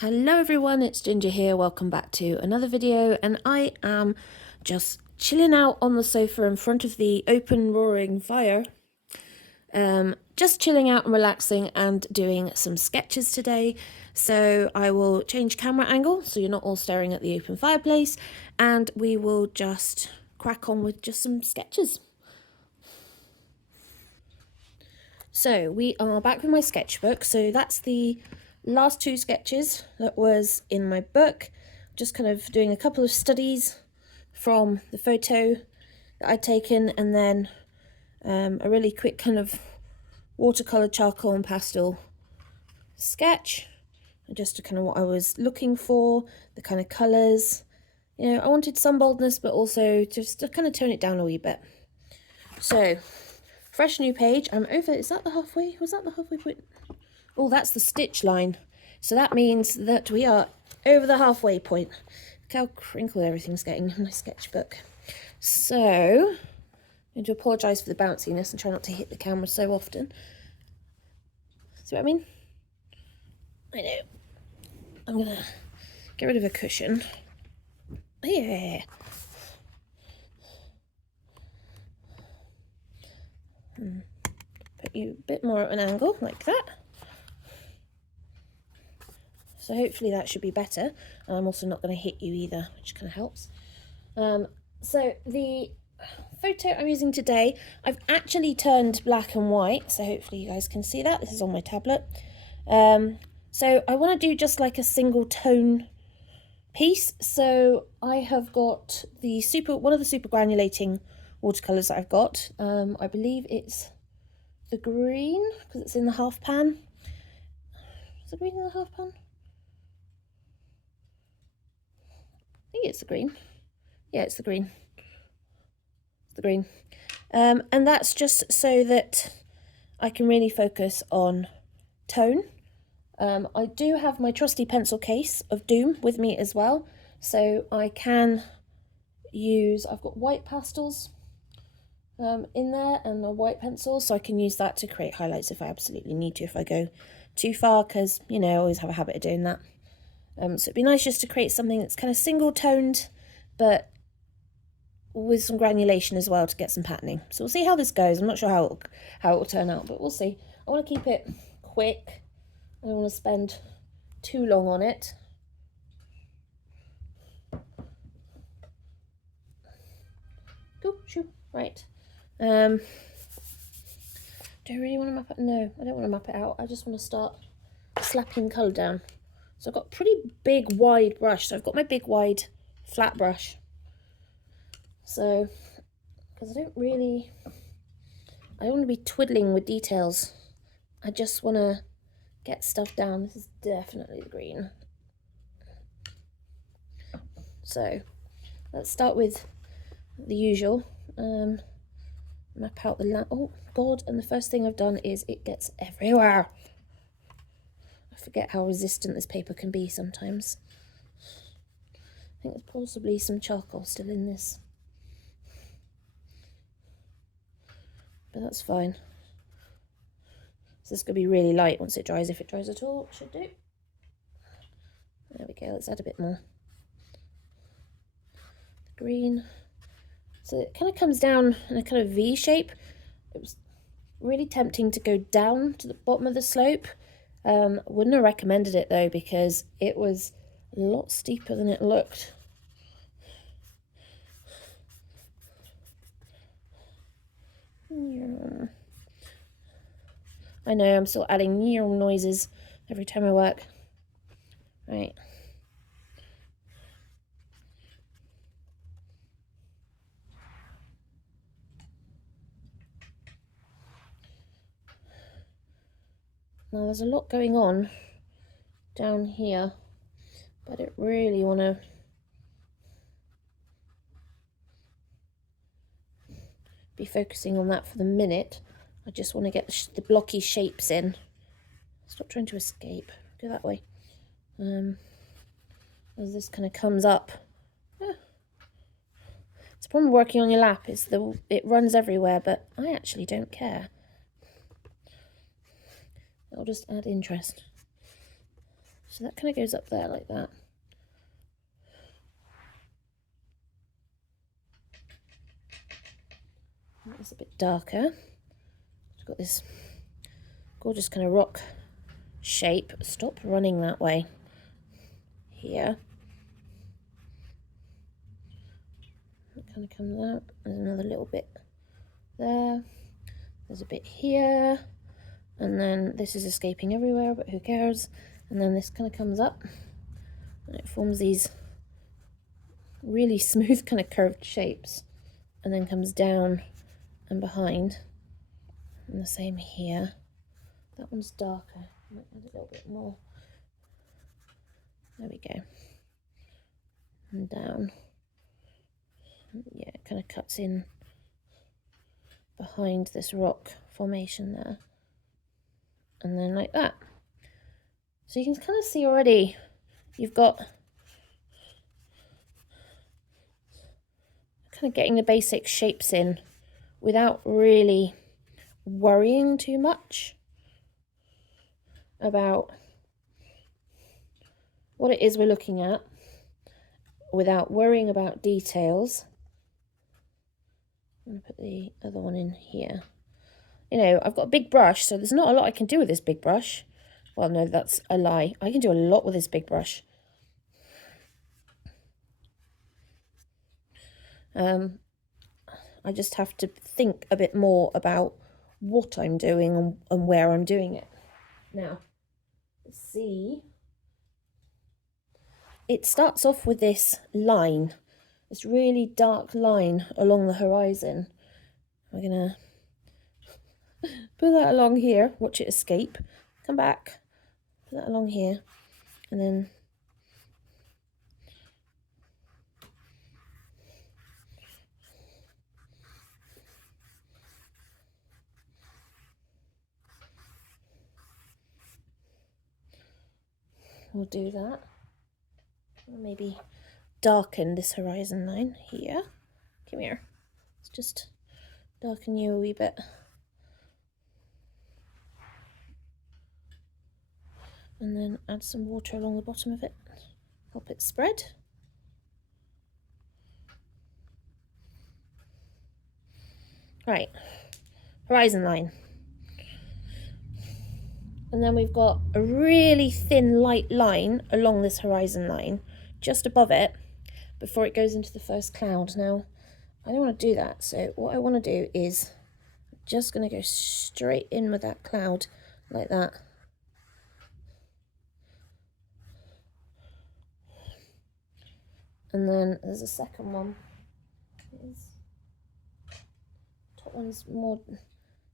Hello everyone, it's Ginger here. Welcome back to another video, and I am just chilling out on the sofa in front of the open roaring fire. Just chilling out and relaxing and doing some sketches today. So I will change camera angle so you're not all staring at the open fireplace, and we will just crack on with just some sketches. So we are back with my sketchbook. So that's the last two sketches that was in my book. Just kind of doing a couple of studies from the photo that I'd taken, and then a really quick kind of watercolor, charcoal and pastel sketch, just to kind of what I was looking for, the kind of colors. You know, I wanted some boldness, but also just to kind of tone it down a wee bit. So fresh new page. I'm over. Is that the halfway? Was that the halfway point? Oh, that's the stitch line. So that means that we are over the halfway point. Look how crinkled everything's getting in my sketchbook. So I'm going to apologise for the bounciness and try not to hit the camera so often. See what I mean? I know. I'm going to get rid of a cushion. Yeah. Put you a bit more at an angle like that. So hopefully that should be better. And I'm also not going to hit you either, which kind of helps. So the photo I'm using today, I've actually turned black and white, so hopefully you guys can see that. This is on my tablet. So I want to do just like a single tone piece. So I have got the one of the super granulating watercolors that I've got. I believe it's the green, because it's in the half pan. Is the green in the half pan? I think it's the green. Yeah, it's the green. It's the green. And that's just so that I can really focus on tone. I do have my trusty pencil case of Doom with me as well, so I can use, I've got white pastels in there and a white pencil, so I can use that to create highlights if I absolutely need to, if I go too far, because, you know, I always have a habit of doing that. So it'd be nice just to create something that's kind of single toned, but with some granulation as well to get some patterning. So we'll see how this goes. I'm not sure how it will turn out, but we'll see. I want to keep it quick. I don't want to spend too long on it. Go, shoo, right. Do I really want to map it? No, I don't want to map it out. I just want to start slapping colour down. So I've got a pretty big wide brush. So I've got my big wide flat brush. So, because I don't want to be twiddling with details. I just want to get stuff down. This is definitely the green. So let's start with the usual. Map out the line. Oh God, and the first thing I've done is it gets everywhere. I forget how resistant this paper can be sometimes. I think there's possibly some charcoal still in this, but that's fine. So this is going to be really light once it dries, if it dries at all. It should do. There we go, let's add a bit more. The green. So it kind of comes down in a kind of V shape. It was really tempting to go down to the bottom of the slope. Wouldn't have recommended it though, because it was a lot steeper than it looked. Yeah. I know, I'm still adding noises every time I work. Right. Now there's a lot going on down here, but I really want to be focusing on that for the minute. I just want to get the blocky shapes in. Stop trying to escape. Go that way. As this kind of comes up. It's a problem working on your lap, is it runs everywhere, but I actually don't care. I'll just add interest. So that kind of goes up there like that. It's a bit darker. It's got this gorgeous kind of rock shape. Stop running that way. Here. It kind of comes out. There's another little bit there. There's a bit here. And then this is escaping everywhere, but who cares? And then this kind of comes up. And it forms these really smooth kind of curved shapes. And then comes down and behind. And the same here. That one's darker. I might add a little bit more. There we go. And down. Yeah, it kind of cuts in behind this rock formation there. And then like that. So you can kind of see already you've got kind of getting the basic shapes in without really worrying too much about what it is we're looking at, without worrying about details. I'm going to put the other one in here. You know, I've got a big brush, so there's not a lot I can do with this big brush. Well, no, that's a lie. I can do a lot with this big brush. I just have to think a bit more about what I'm doing and where I'm doing it. Now, let's see. It starts off with this line, this really dark line along the horizon. We're going to put that along here, watch it escape, come back, put that along here, and then we'll do that. Maybe darken this horizon line here. Come here. Let's just darken you a wee bit. And then add some water along the bottom of it. Help it spread. Right, horizon line. And then we've got a really thin light line along this horizon line, just above it, before it goes into the first cloud. Now, I don't want to do that, so what I want to do is just going to go straight in with that cloud, like that. And then there's a second one. Top one's more,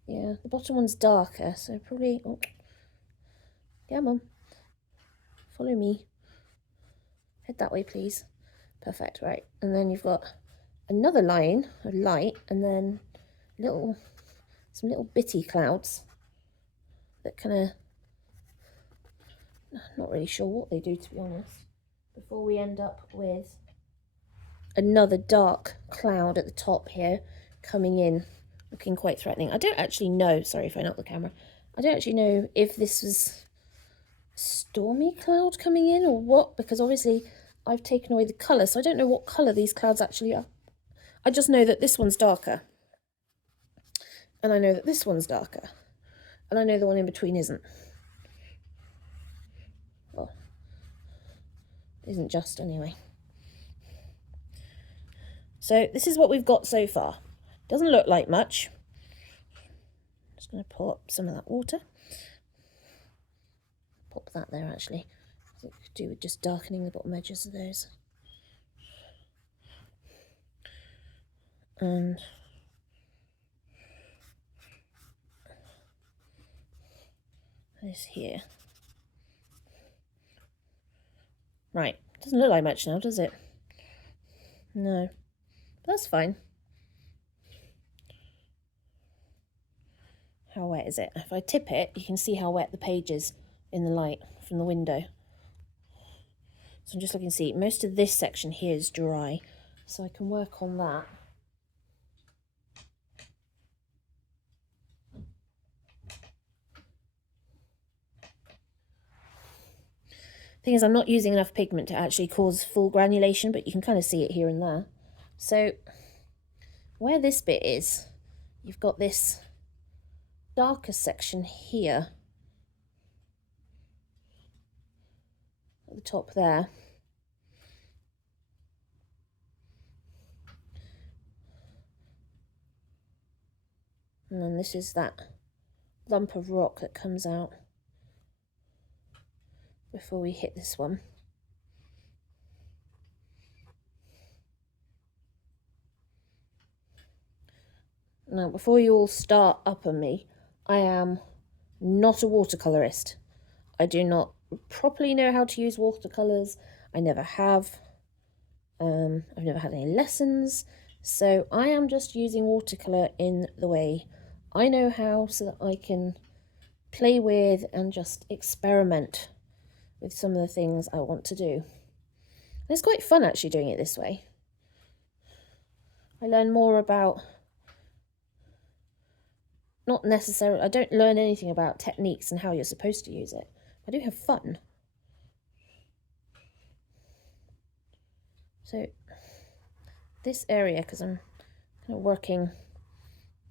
yeah, the bottom one's darker, so probably, oh, come on, follow me. Head that way, please. Perfect, right. And then you've got another line of light, and then some little bitty clouds that kind of, not really sure what they do, to be honest, before we end up with another dark cloud at the top here coming in, looking quite threatening. I don't actually know, sorry if I knocked the camera, I don't actually know if this was stormy cloud coming in or what, because obviously I've taken away the colour, so I don't know what colour these clouds actually are. I just know that this one's darker, and I know that this one's darker, and I know the one in between isn't. Well, isn't just anyway. So this is what we've got so far. Doesn't look like much. Just going to pour up some of that water. Pop that there actually. I think we could do with just darkening the bottom edges of those. And this here. Right, doesn't look like much now, does it? No, that's fine. How wet is it? If I tip it, you can see how wet the page is in the light from the window. So I'm just looking to see, most of this section here is dry, so I can work on that. Thing is, I'm not using enough pigment to actually cause full granulation, but you can kind of see it here and there. So where this bit is, you've got this darker section here at the top there. And then this is that lump of rock that comes out before we hit this one. Now, before you all start up on me, I am not a watercolourist. I do not properly know how to use watercolours. I never have. I've never had any lessons. So I am just using watercolour in the way I know how, so that I can play with and just experiment with some of the things I want to do. And it's quite fun actually doing it this way. I learn more about, not necessarily, I don't learn anything about techniques and how you're supposed to use it. I do have fun. So this area, because I'm kind of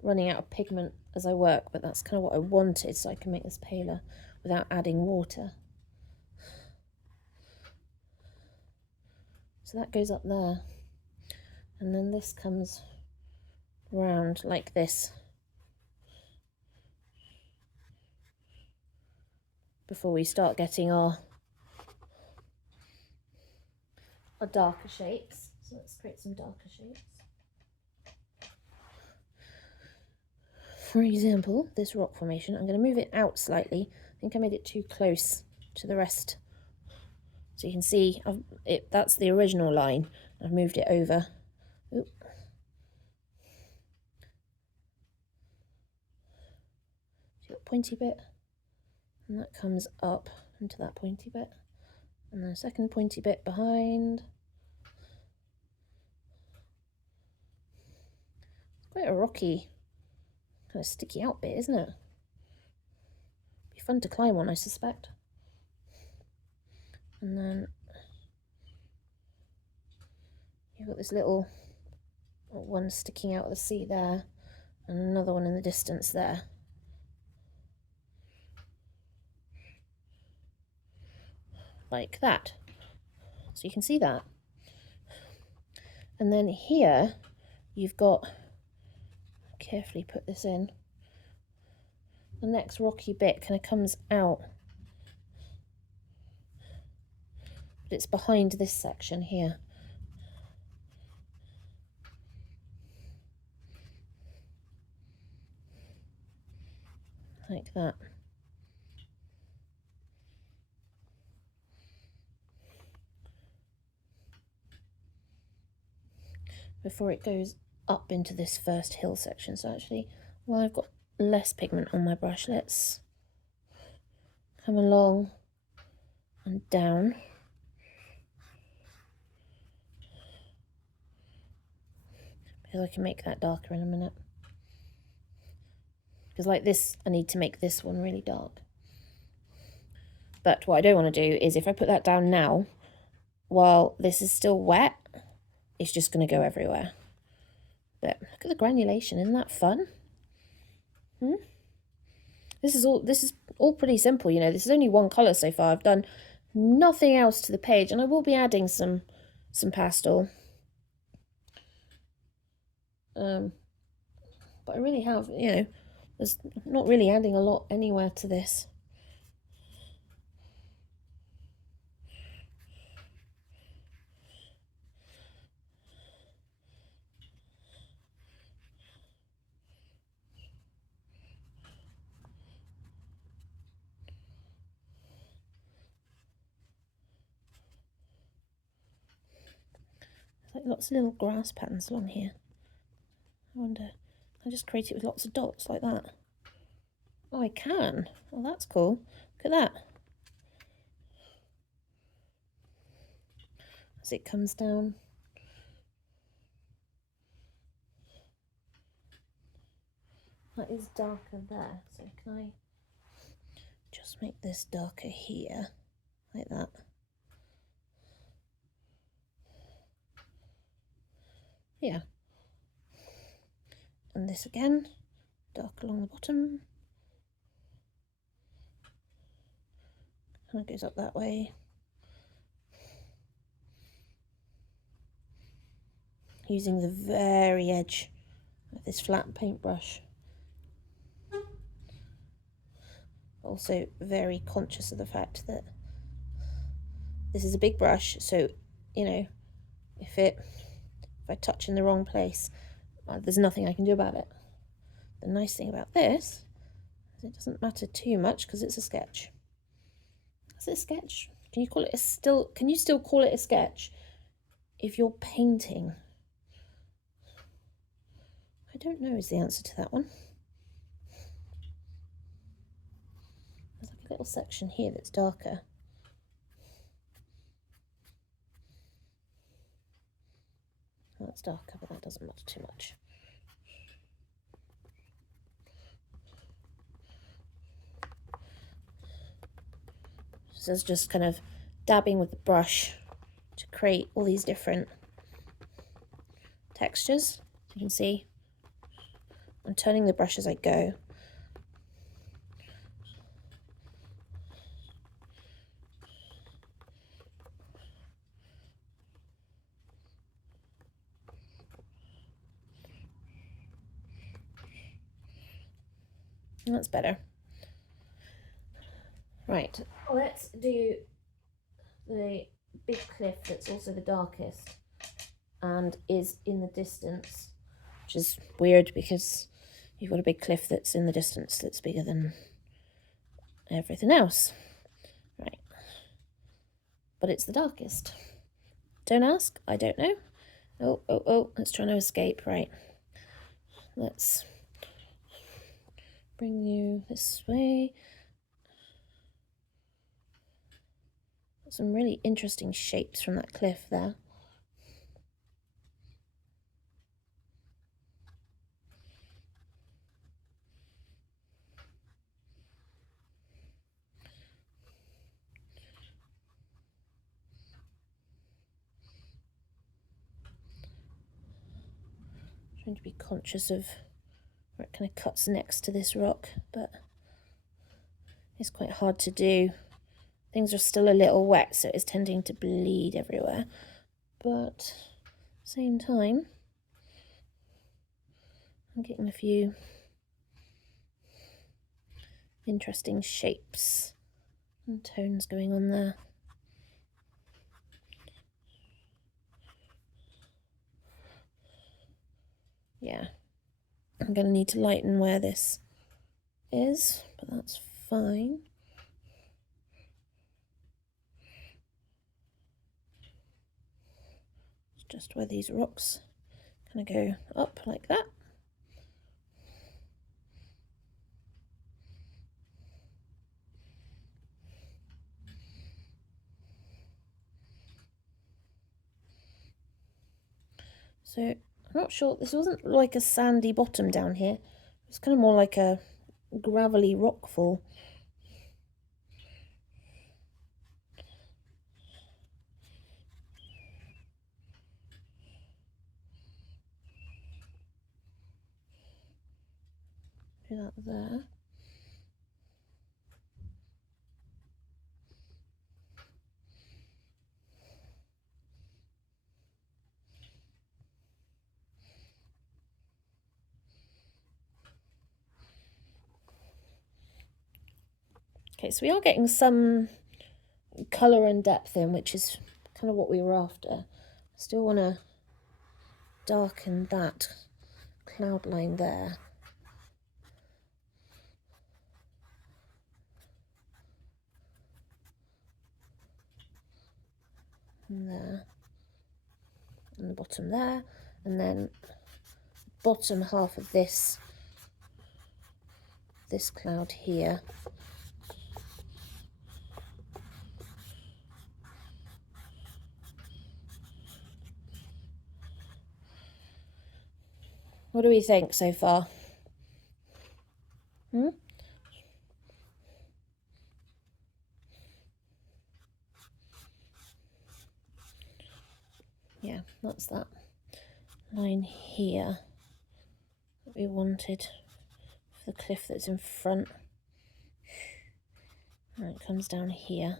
running out of pigment as I work, but that's kind of what I wanted, so I can make this paler without adding water. So that goes up there, and then this comes round like this before we start getting our darker shapes. So let's create some darker shapes. For example, this rock formation, I'm going to move it out slightly. I think I made it too close to the rest. So you can see that's the original line. I've moved it over. Oop. See that pointy bit? And that comes up into that pointy bit. And then a second pointy bit behind. It's quite a rocky, kind of sticky out bit, isn't it? Be fun to climb on, I suspect. And then you've got this little one sticking out of the sea there, and another one in the distance there. Like that. So you can see that. And then here you've got, carefully put this in, the next rocky bit kind of comes out, but it's behind this section here. Like that. Before it goes up into this first hill section. So actually, while I've got less pigment on my brush, let's come along and down. Because I can make that darker in a minute. Because like this, I need to make this one really dark. But what I don't want to do is, if I put that down now, while this is still wet, it's just going to go everywhere. But look at the granulation, isn't that fun? This is all pretty simple, you know. This is only one colour so far. I've done nothing else to the page, and I will be adding some pastel. But I really have, you know, there's not really adding a lot anywhere to this. Like lots of little grass patterns along here. I wonder, I just create it with lots of dots like that. Oh, I can. Oh, that's cool. Look at that. As it comes down. That is darker there. So can I just make this darker here, like that? here. And this again, dark along the bottom. And it goes up that way. Using the very edge of this flat paintbrush. Also very conscious of the fact that this is a big brush, so, you know, if I touch in the wrong place, there's nothing I can do about it. The nice thing about this is it doesn't matter too much because it's a sketch. Is it a sketch? Can you call it can you still call it a sketch if you're painting? I don't know is the answer to that one. There's like a little section here that's darker. Well, that's darker, but that doesn't matter too much. So it's just kind of dabbing with the brush to create all these different textures. You can see I'm turning the brush as I go. And that's better. Right, let's do the big cliff that's also the darkest and is in the distance, which is weird because you've got a big cliff that's in the distance that's bigger than everything else. Right, but it's the darkest. Don't ask, I don't know. Oh, it's trying to escape. Right, let's bring you this way. Some really interesting shapes from that cliff there. Trying to be conscious of where it kind of cuts next to this rock, but it's quite hard to do. Things are still a little wet, so it's tending to bleed everywhere. But at the same time, I'm getting a few interesting shapes and tones going on there. Yeah, I'm going to need to lighten where this is, but that's fine. It's just where these rocks kind of go up like that. So I'm not sure, this wasn't like a sandy bottom down here. It's kind of more like a gravelly rockfall. Do that there. Okay, so we are getting some colour and depth in, which is kind of what we were after. Still want to darken that cloud line there. And there. And the bottom there. And then bottom half of this cloud here. What do we think so far? Yeah, that's that. line here that we wanted for the cliff that's in front. And it comes down here.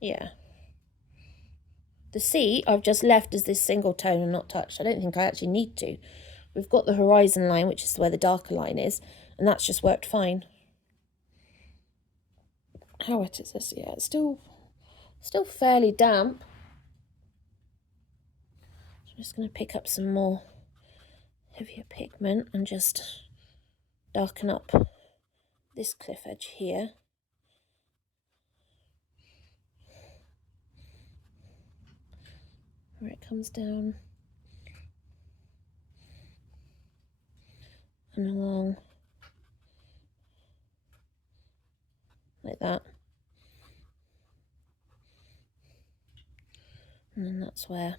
Yeah. The sea I've just left as this single tone and not touched. I don't think I actually need to. We've got the horizon line, which is where the darker line is, and that's just worked fine. How wet is this? Yeah, it's still fairly damp. So I'm just going to pick up some more heavier pigment and just darken up this cliff edge here. Where it comes down and along like that. And then that's where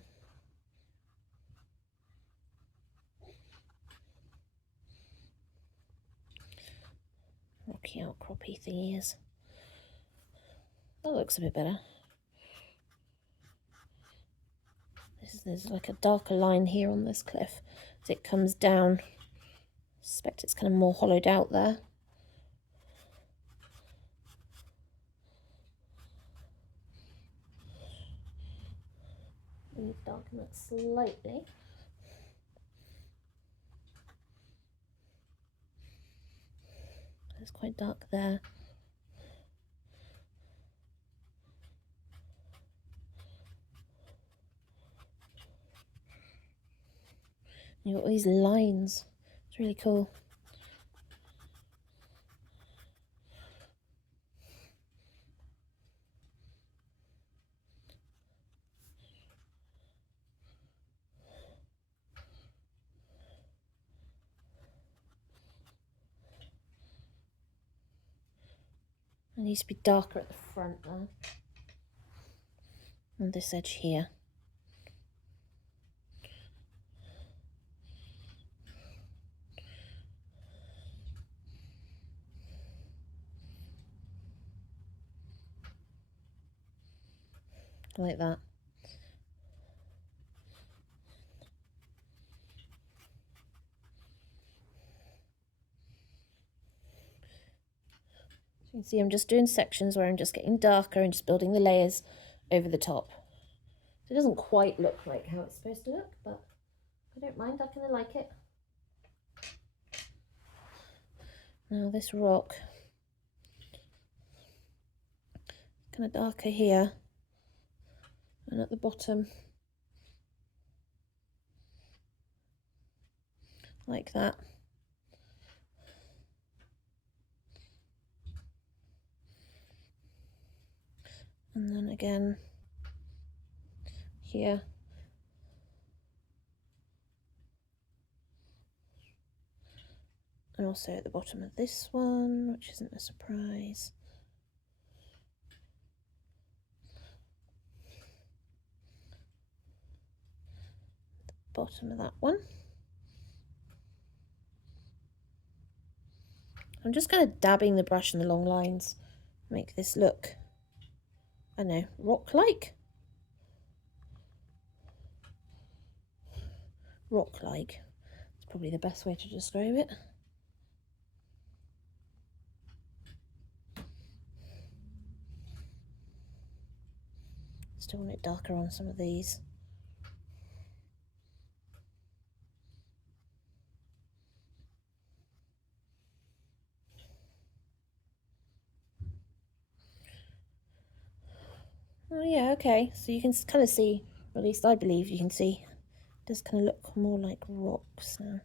rocky outcroppy thingy is. That looks a bit better. There's like a darker line here on this cliff as it comes down. I suspect it's kind of more hollowed out there. We need to darken that slightly. It's quite dark there. You've got all these lines. It's really cool. It needs to be darker at the front though. And this edge here. Like that. So you can see I'm just doing sections where I'm just getting darker and just building the layers over the top. So it doesn't quite look like how it's supposed to look, but I don't mind, I kind of like it. Now this rock, kind of darker here and at the bottom, like that. And then again here. And also at the bottom of this one, which isn't a surprise. The bottom of that one. I'm just kind of dabbing the brush in the long lines, make this look, I don't know, rock-like? Rock-like. It's probably the best way to describe it. Still want it darker on some of these. Oh yeah, okay, so you can kind of see, or at least I believe you can see, it does kind of look more like rocks now.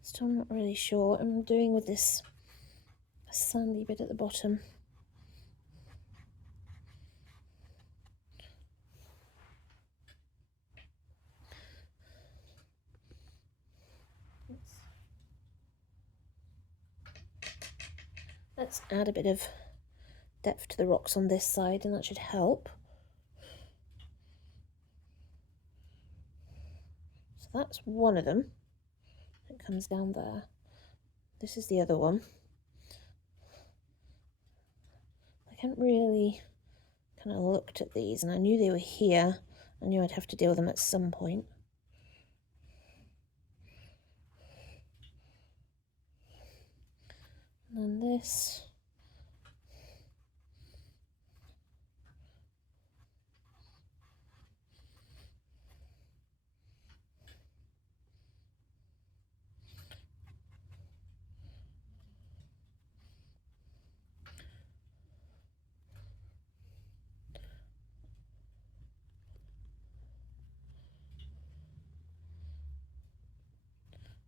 Still not really sure what I'm doing with this sandy bit at the bottom. Let's add a bit of depth to the rocks on this side, and that should help. So So that's one of them. It comes down there. This is the other one. I hadn't really kind of looked at these, and I knew they were here. I knew I'd have to deal with them at some point. And then this.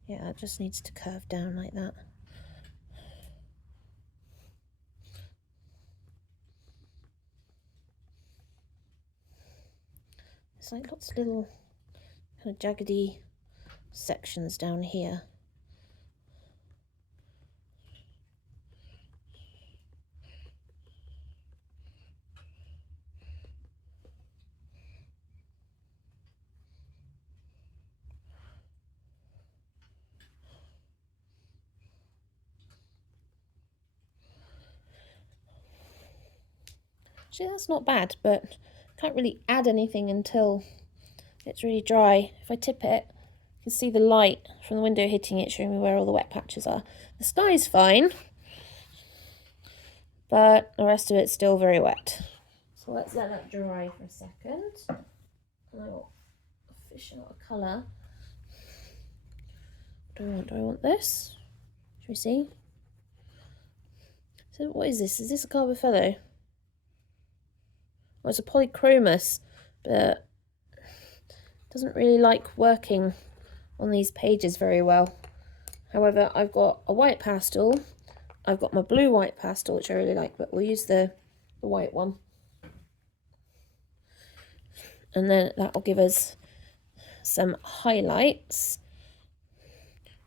Yeah, it just needs to curve down like that. It's like lots of little kind of jaggedy sections down here. Actually, that's not bad, but can't really add anything until it's really dry. If I tip it, you can see the light from the window hitting it, showing me where all the wet patches are. The sky's fine, but the rest of it's still very wet. So let's let that dry for a second. And I will fish out a colour. Do I want this? Should we see? So what is this? Is this a Carver Fellow? Well, it's a polychromos, but doesn't really like working on these pages very well. However, I've got a white pastel, I've got my blue white pastel, which I really like, but we'll use the white one. And then that will give us some highlights.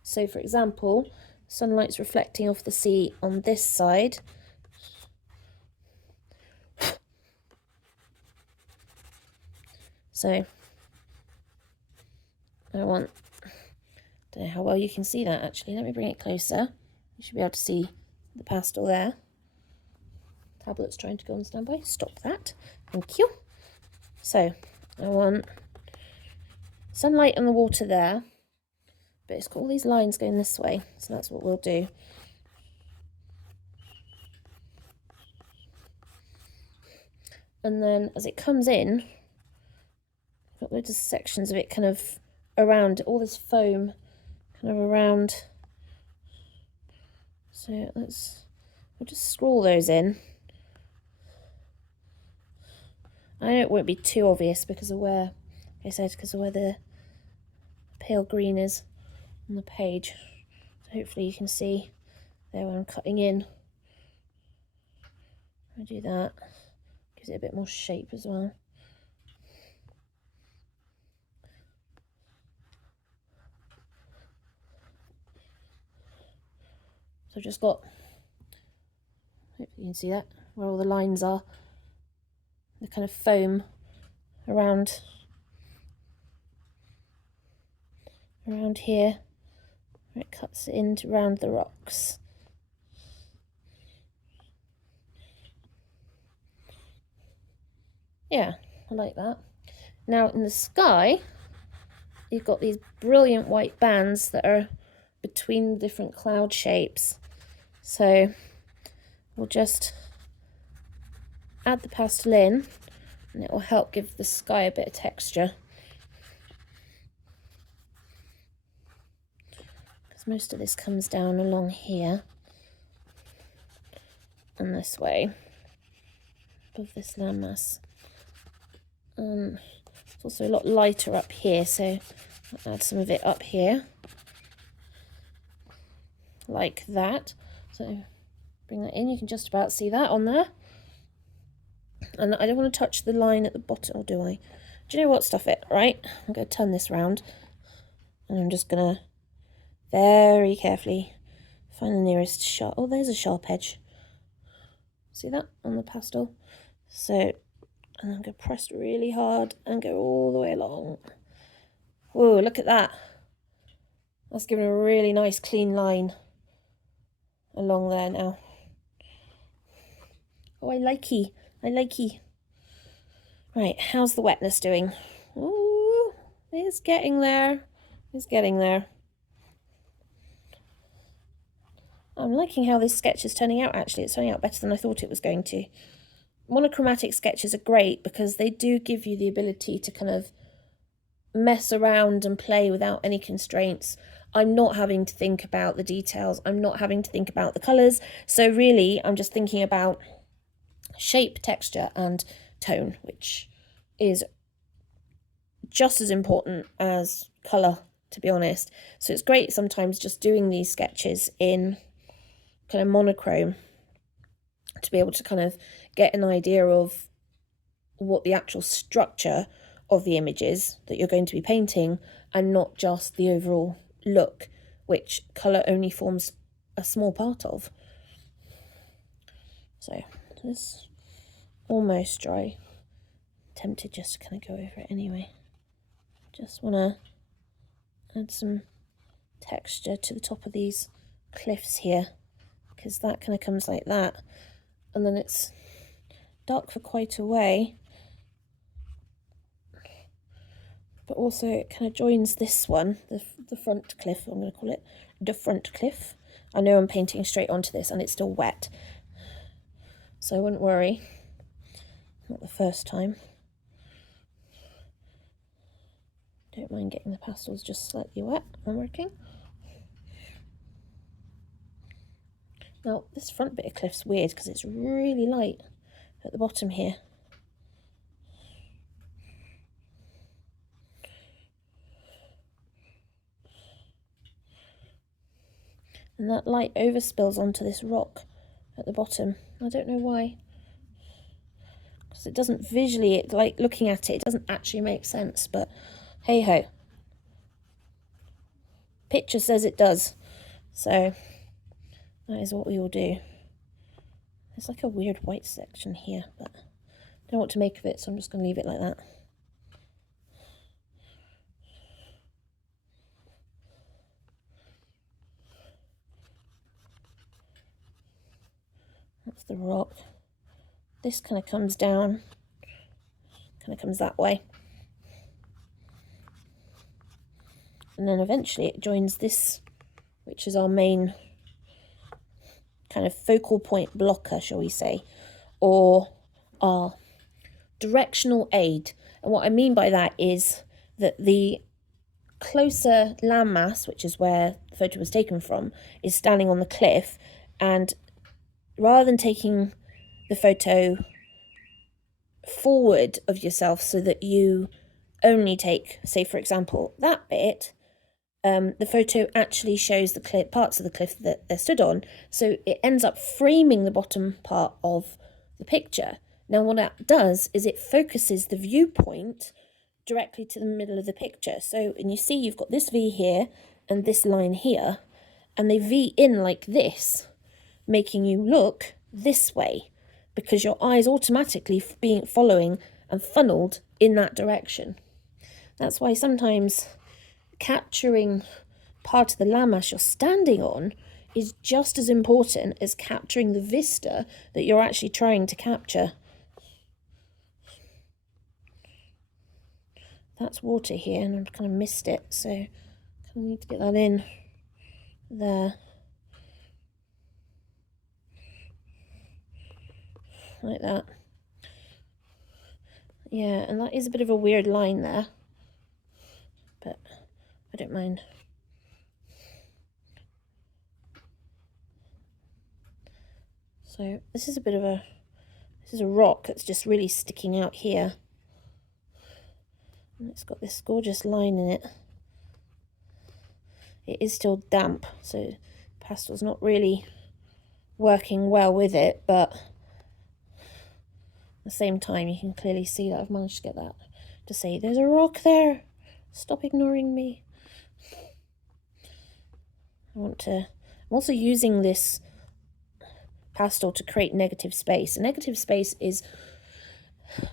So for example, sunlight's reflecting off the sea on this side. So I don't know how well you can see that actually. Let me bring it closer. You should be able to see the pastel there. Tablet's trying to go on standby. Stop that. Thank you. So I want sunlight on the water there, but it's got all these lines going this way, so that's what we'll do. And then as it comes in, got loads of sections of it kind of around, all this foam kind of around. So we'll just scroll those in. I know it won't be too obvious because of where, like I said, because of where the pale green is on the page. So hopefully you can see there when I'm cutting in. I do that, gives it a bit more shape as well. So I've just got, hopefully you can see that, where all the lines are, the kind of foam around here, where it cuts into around the rocks. Yeah, I like that. Now in the sky, you've got these brilliant white bands that are between different cloud shapes. So we'll just add the pastel in, and it will help give the sky a bit of texture. Because most of this comes down along here and this way, above this landmass. It's also a lot lighter up here, so I'll add some of it up here, like that. So bring that in, you can just about see that on there. And I don't want to touch the line at the bottom, or do I? Do you know what? Stuff it, right? I'm going to turn this round, and I'm just going to very carefully find the nearest sharp. Oh, there's a sharp edge. See that on the pastel? So, and I'm going to press really hard and go all the way along. Whoa, look at that. That's giving a really nice clean line along there now. Oh, I likey. Right, how's the wetness doing? Ooh, it's getting there. I'm liking how this sketch is turning out, actually. It's turning out better than I thought it was going to. Monochromatic sketches are great because they do give you the ability to kind of mess around and play without any constraints. I'm not having to think about the details. I'm not having to think about the colours. So really, I'm just thinking about shape, texture, and tone, which is just as important as colour, to be honest. So it's great sometimes just doing these sketches in kind of monochrome to be able to kind of get an idea of what the actual structure of the image is that you're going to be painting, and not just the overall look, which colour only forms a small part of. So this almost dry. Tempted just to kind of go over it anyway. Just want to add some texture to the top of these cliffs here, because that kind of comes like that, and then it's dark for quite a way, but also it kind of joins this one, the front cliff. I'm going to call it the front cliff. I know I'm painting straight onto this and it's still wet, so I wouldn't worry. Not the first time. Don't mind getting the pastels just slightly wet when working. Now, this front bit of cliff's weird because it's really light at the bottom here. And that light overspills onto this rock at the bottom. I don't know why. Because it doesn't visually, like looking at it, it doesn't actually make sense, but hey ho. Picture says it does. So that is what we will do. There's like a weird white section here, but I don't know what to make of it, so I'm just going to leave it like that. That's the rock. This kind of comes down, kind of comes that way. And then eventually it joins this, which is our main kind of focal point blocker, shall we say, or our directional aid. And what I mean by that is that the closer landmass, which is where the photo was taken from, is standing on the cliff, and rather than taking the photo forward of yourself so that you only take, say for example, that bit, the photo actually shows the parts of the cliff that they're stood on, so it ends up framing the bottom part of the picture. Now what that does is it focuses the viewpoint directly to the middle of the picture. So, and you see you've got this V here and this line here, and they V in like this, making you look this way, because your eye's automatically being following and funneled in that direction. That's why sometimes capturing part of the landmass you're standing on is just as important as capturing the vista that you're actually trying to capture. That's water here, and I've kind of missed it, so I kind of need to get that in there. Like that. Yeah, and that is a bit of a weird line there, but I don't mind. So this is a rock that's just really sticking out here. And it's got this gorgeous line in it. It is still damp, so pastel's not really working well with it, but at the same time you can clearly see that I've managed to get that to say there's a rock there, stop ignoring me. I'm also using this pastel to create negative space. A negative space is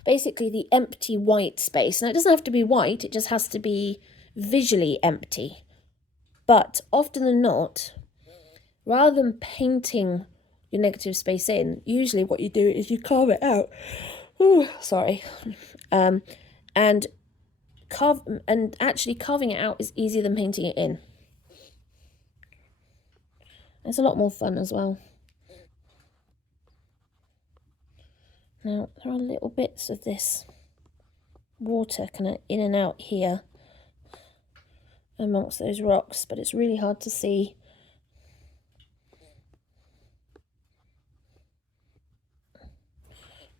basically the empty white space. Now it doesn't have to be white, it just has to be visually empty. But often than not, rather than painting your negative space in, usually what you do is you carve it out. Ooh, sorry. And actually carving it out is easier than painting it in. It's a lot more fun as well. Now, there are little bits of this water kind of in and out here amongst those rocks, but it's really hard to see.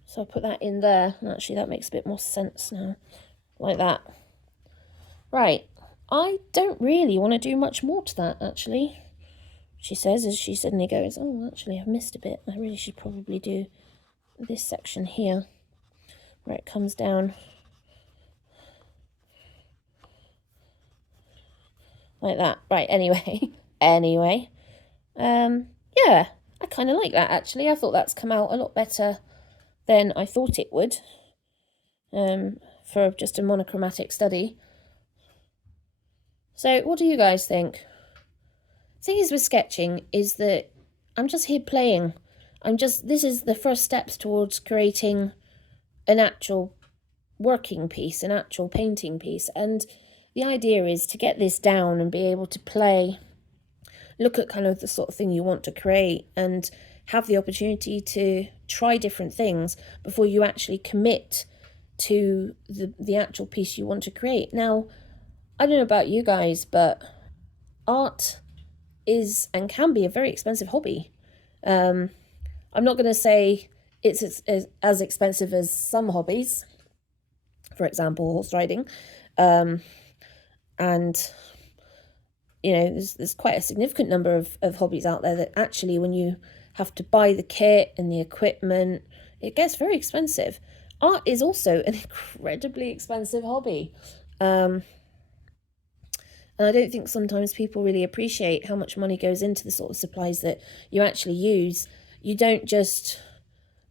So I'll put that in there, and actually that makes a bit more sense now, like that. Right, I don't really want to do much more to that, actually, she says as she suddenly goes, oh, actually I've missed a bit. I really should probably do this section here, where it comes down like that. Right, anyway, yeah, I kind of like that, actually. I thought that's come out a lot better than I thought it would, for just a monochromatic study. So what do you guys think? The thing is with sketching is that I'm just here playing. This is the first steps towards creating an actual working piece, an actual painting piece. And the idea is to get this down and be able to play, look at kind of the sort of thing you want to create, and have the opportunity to try different things before you actually commit to the actual piece you want to create. Now, I don't know about you guys, but art is and can be a very expensive hobby. I'm not going to say it's as expensive as some hobbies, for example, horse riding. And, there's quite a significant number of hobbies out there that actually, when you have to buy the kit and the equipment, it gets very expensive. Art is also an incredibly expensive hobby. And I don't think sometimes people really appreciate how much money goes into the sort of supplies that you actually use. You don't just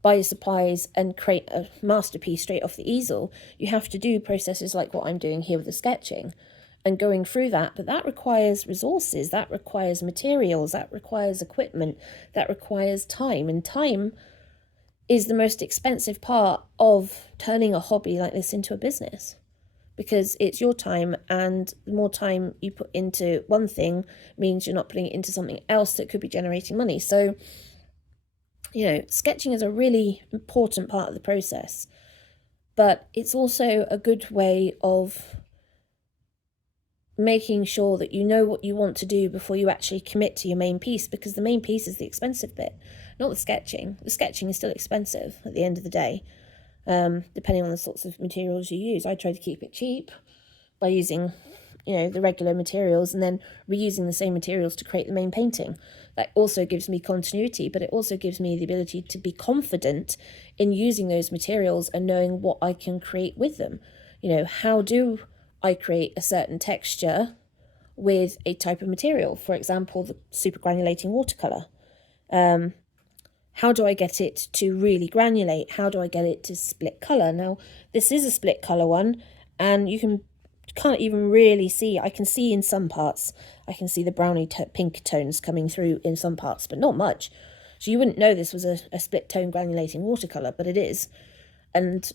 buy your supplies and create a masterpiece straight off the easel. You have to do processes like what I'm doing here with the sketching and going through that. But that requires resources, that requires materials, that requires equipment, that requires time. And time is the most expensive part of turning a hobby like this into a business, because it's your time, and the more time you put into one thing means you're not putting it into something else that could be generating money. So, sketching is a really important part of the process, but it's also a good way of making sure that you know what you want to do before you actually commit to your main piece, because the main piece is the expensive bit, not the sketching. The sketching is still expensive at the end of the day. Depending on the sorts of materials you use. I try to keep it cheap by using, the regular materials and then reusing the same materials to create the main painting. That also gives me continuity, but it also gives me the ability to be confident in using those materials and knowing what I can create with them. How do I create a certain texture with a type of material? For example, the super granulating watercolour. How do I get it to really granulate? How do I get it to split colour? Now, this is a split colour one, and you can't even really see. I can see in some parts. I can see the browny pink tones coming through in some parts, but not much. So you wouldn't know this was a split tone granulating watercolour, but it is. And,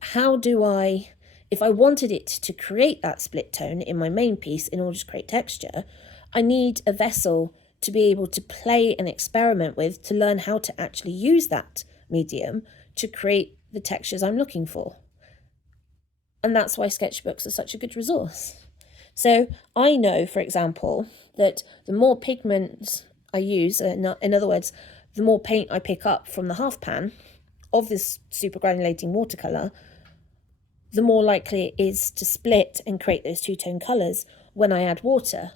how do I, if I wanted it to create that split tone in my main piece in order to create texture, I need a vessel to be able to play and experiment with, to learn how to actually use that medium to create the textures I'm looking for. And that's why sketchbooks are such a good resource. So I know, for example, that the more pigments I use, in other words, the more paint I pick up from the half pan of this super granulating watercolour, the more likely it is to split and create those two-tone colours when I add water.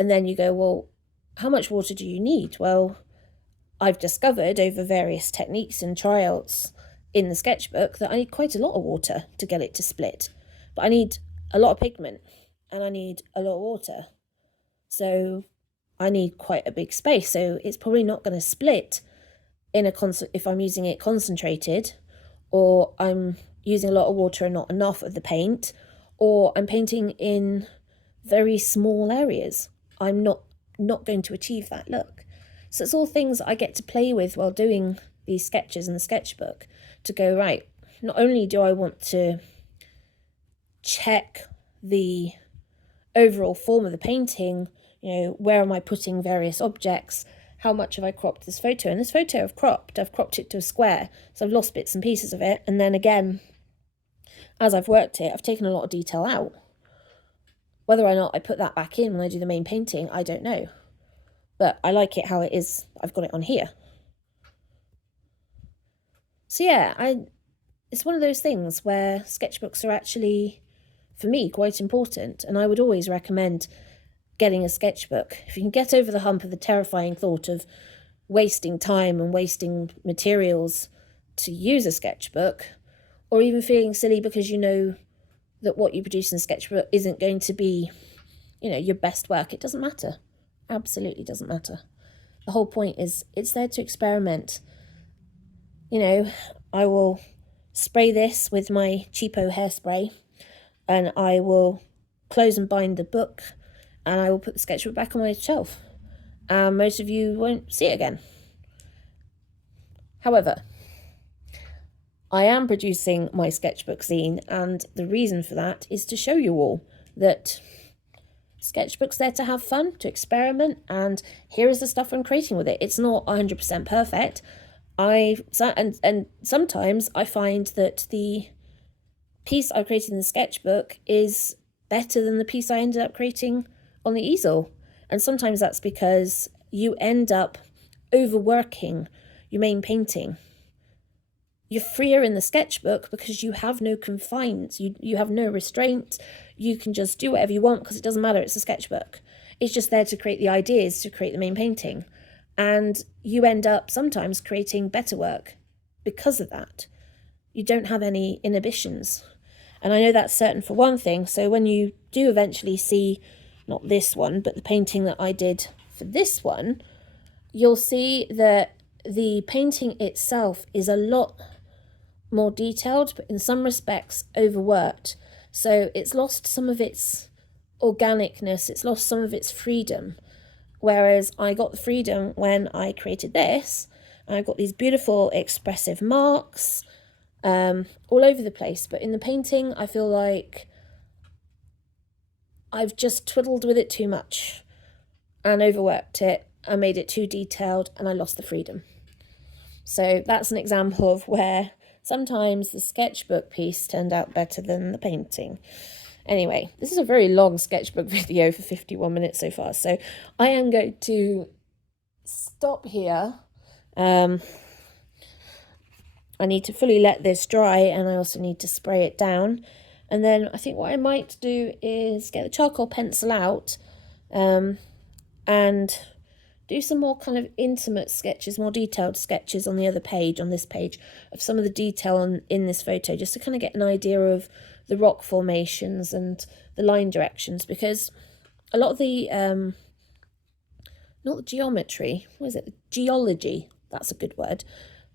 And then you go, well, how much water do you need? Well, I've discovered over various techniques and trials in the sketchbook that I need quite a lot of water to get it to split. But I need a lot of pigment and I need a lot of water. So I need quite a big space. So it's probably not going to split if I'm using it concentrated, or I'm using a lot of water and not enough of the paint, or I'm painting in very small areas, I'm not going to achieve that look. So it's all things I get to play with while doing these sketches in the sketchbook, to go, right, not only do I want to check the overall form of the painting, where am I putting various objects, how much have I cropped this photo, and this photo I've cropped it to a square, so I've lost bits and pieces of it, and then again, as I've worked it, I've taken a lot of detail out. Whether or not I put that back in when I do the main painting, I don't know, but I like it how it is. I've got it on here. So yeah, it's one of those things where sketchbooks are actually, for me, quite important, and I would always recommend getting a sketchbook. If you can get over the hump of the terrifying thought of wasting time and wasting materials to use a sketchbook, or even feeling silly because you know that what you produce in a sketchbook isn't going to be, your best work, it doesn't matter. Absolutely doesn't matter. The whole point is it's there to experiment. I will spray this with my cheapo hairspray, and I will close and bind the book, and I will put the sketchbook back on my shelf. Most of you won't see it again. However, I am producing my sketchbook zine, and the reason for that is to show you all that sketchbook's there to have fun, to experiment, and here is the stuff I'm creating with it. It's not 100% perfect. And sometimes I find that the piece I created in the sketchbook is better than the piece I ended up creating on the easel. And sometimes that's because you end up overworking your main painting. You're freer in the sketchbook because you have no confines, you have no restraint, you can just do whatever you want because it doesn't matter, it's a sketchbook. It's just there to create the ideas, to create the main painting. And you end up sometimes creating better work because of that. You don't have any inhibitions. And I know that's certain for one thing, so when you do eventually see, not this one, but the painting that I did for this one, you'll see that the painting itself is a lot more detailed, but in some respects overworked. So it's lost some of its organicness, it's lost some of its freedom. Whereas I got the freedom when I created this, and I've got these beautiful expressive marks all over the place. But in the painting, I feel like I've just twiddled with it too much and overworked it. I made it too detailed and I lost the freedom. So that's an example of where sometimes the sketchbook piece turned out better than the painting. Anyway, this is a very long sketchbook video for 51 minutes so far, so I am going to stop here. I need to fully let this dry, and I also need to spray it down. And then I think what I might do is get the charcoal pencil out and do some more kind of intimate sketches, more detailed sketches on the other page, on this page, of some of the detail in this photo, just to kind of get an idea of the rock formations and the line directions, because a lot of the, not the geometry, what is it, the geology, that's a good word,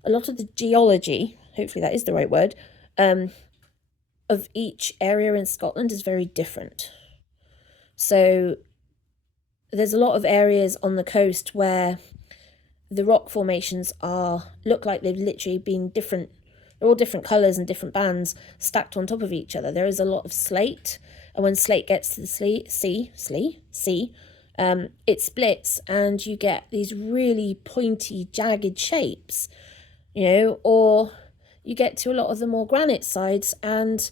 a lot of the geology, hopefully that is the right word, of each area in Scotland is very different. So there's a lot of areas on the coast where the rock formations look like they've literally been different. They're all different colours and different bands stacked on top of each other. There is a lot of slate, and when slate gets to the sea, it splits and you get these really pointy, jagged shapes, or you get to a lot of the more granite sides and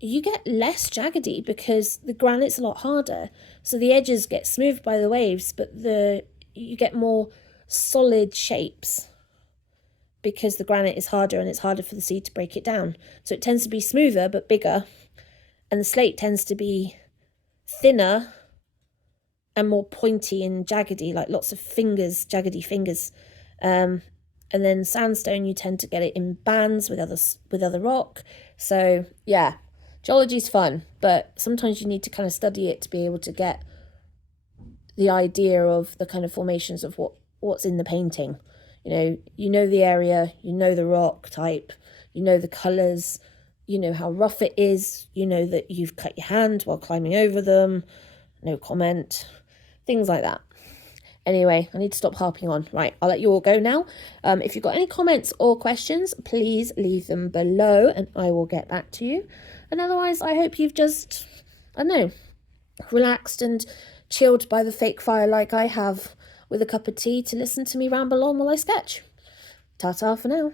you get less jaggedy because the granite's a lot harder. So the edges get smoothed by the waves, but you get more solid shapes because the granite is harder and it's harder for the sea to break it down. So it tends to be smoother but bigger, and the slate tends to be thinner and more pointy and jaggedy, like lots of fingers, jaggedy fingers. And then sandstone, you tend to get it in bands with other rock. So yeah, geology's fun, but sometimes you need to kind of study it to be able to get the idea of the kind of formations of what's in the painting. You know the area, you know the rock type, you know the colours, you know how rough it is, you know that you've cut your hand while climbing over them, no comment, things like that. Anyway, I need to stop harping on. Right, I'll let you all go now. If you've got any comments or questions, please leave them below and I will get back to you. And otherwise, I hope you've just, I don't know, relaxed and chilled by the fake fire like I have, with a cup of tea to listen to me ramble on while I sketch. Ta-ta for now.